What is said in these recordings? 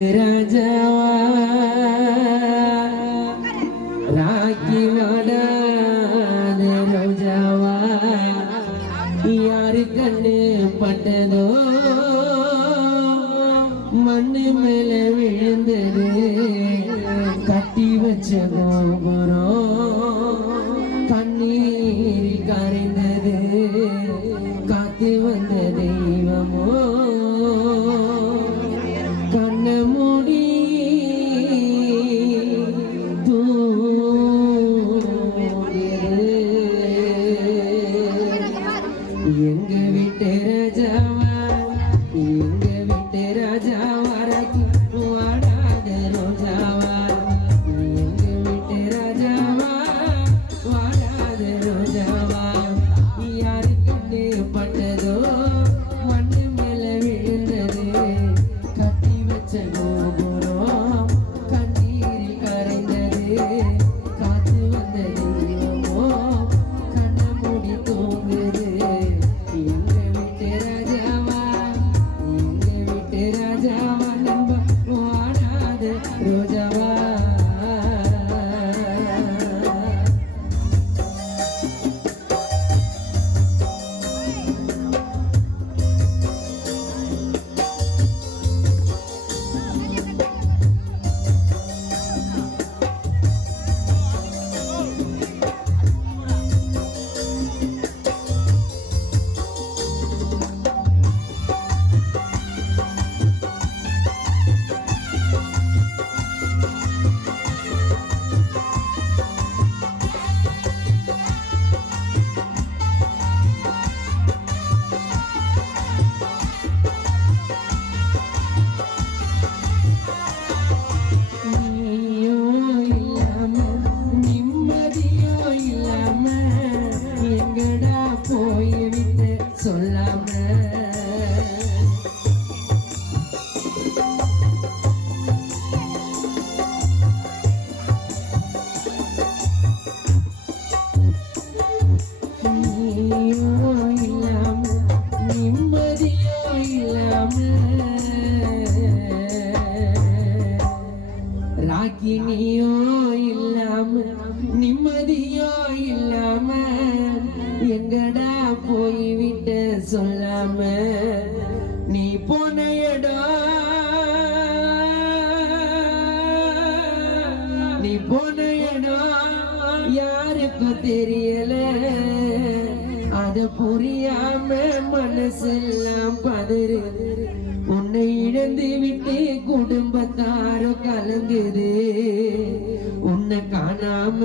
ராஜாவா ராக்கி வாடாத ரோஜாவா யாரு கண்ணு பட்டதோ மண்ணு மேல விழுந்தது கட்டி வச்ச கோபுரம் கண்ணீர் கரைந்தது சொல்லாம. நீயோ இல்லாம நிம்மதியோ இல்லாம எங்கடா போய் சொல்லாம நீ போன இடம் நீ போன இடம் யாருக்கும் தெரியல. அத புரியாம மனசெல்லாம் பதறு. உன்னை இழந்து விட்டு குடும்பத்தாரோ கலங்குது. உன்னை காணாம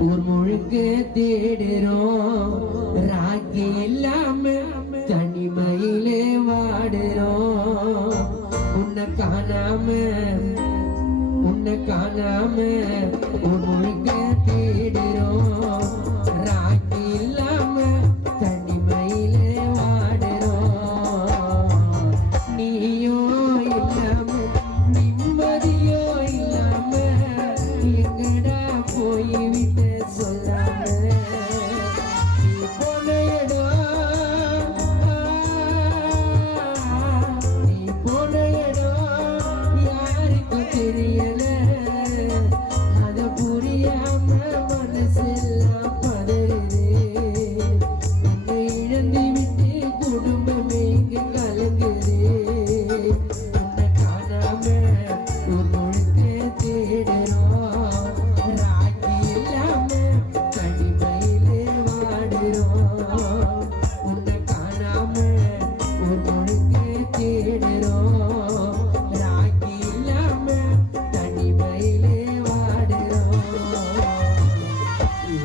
ஊர் முழுக்க தேடுறோம். ராக்கி உன்னை காணாம உன்னை காணாம உன் முழுக்க தேடுறோம்.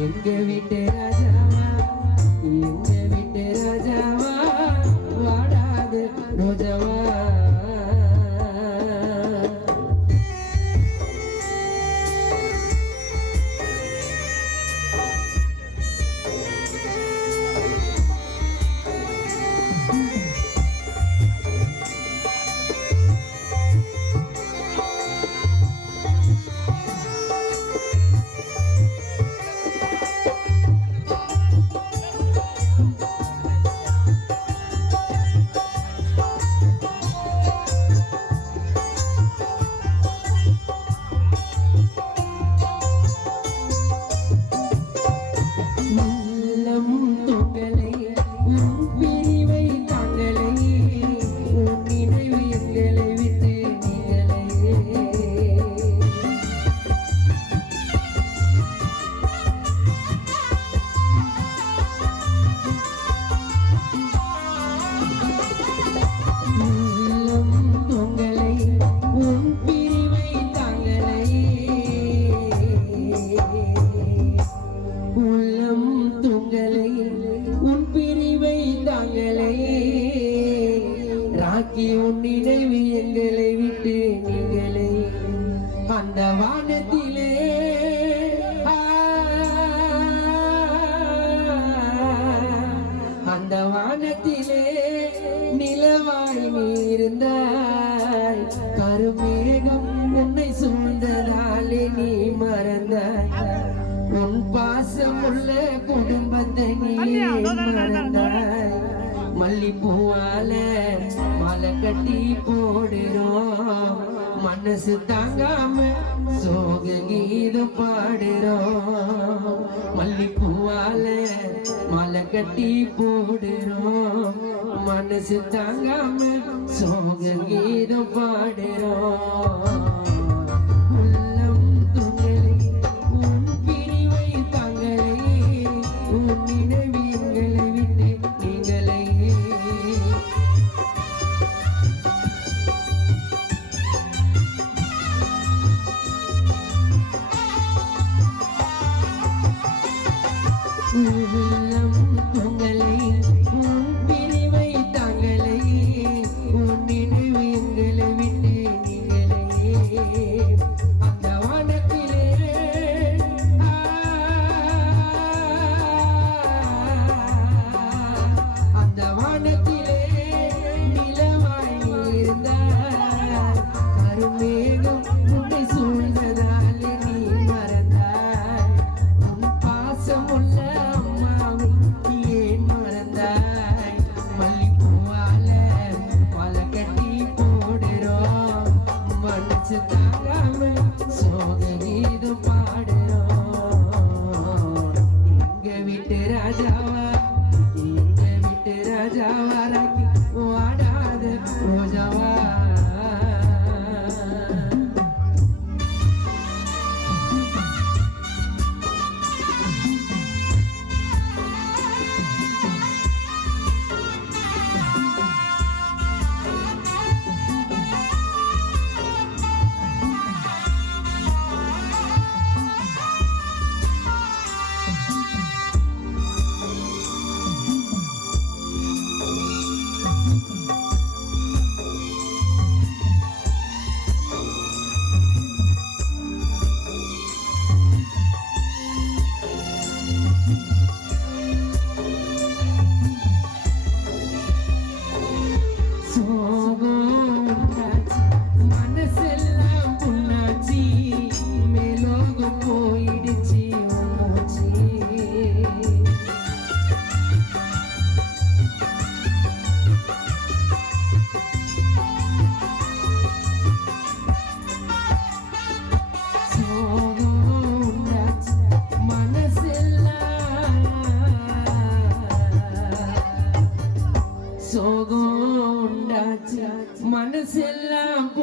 Every day. குடும்பத்தை நீ மறந்தாய். மல்லிப்பூவால மாலை கட்டி போடுறோம். மனசு தாங்காம சோக கீதம் பாடுறோம். மல்லிப்பூவால மாலை கட்டி போடுறோம். மனசு தாங்காம சோக கீதம் பாடுறோம். உள்ளம் துங்களே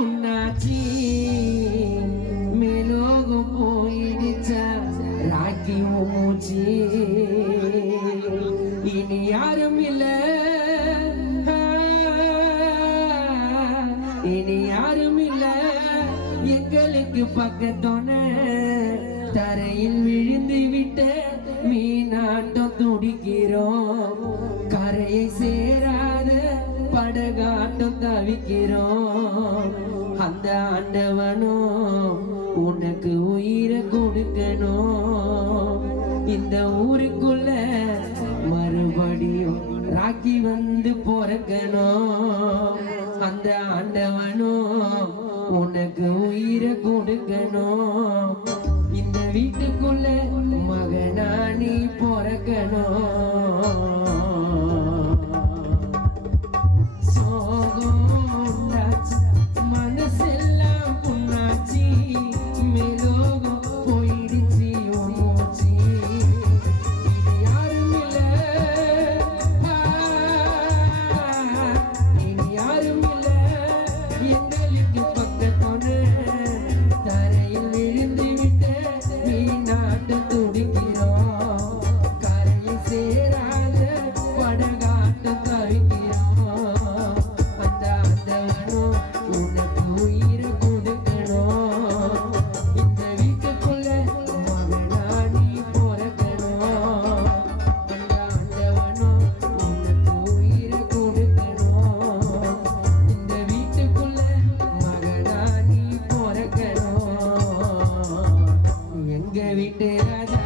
மனசெல்லாம் மேலோகம் போயிடுச்சா ராக்கி மூச்சி இனி யாரும் இல்ல இனி யாரும் இல்ல எங்களுக்கு பக்கத்தோன தரையில் விழுந்து விட்ட மீனாட்டம் துடிக்கிறோம் கரையை சேராத படகாட்டம் தவிக்கிறோம் ஆண்டவனோ உனக்கு உயிரை கொடுக்கணும் இந்த ஊருக்குள்ள மறுபடியும் ராக்கி வந்து பிறக்கணும் அந்த ஆண்டவனோ உனக்கு உயிரை கொடுக்கணும் ni te haya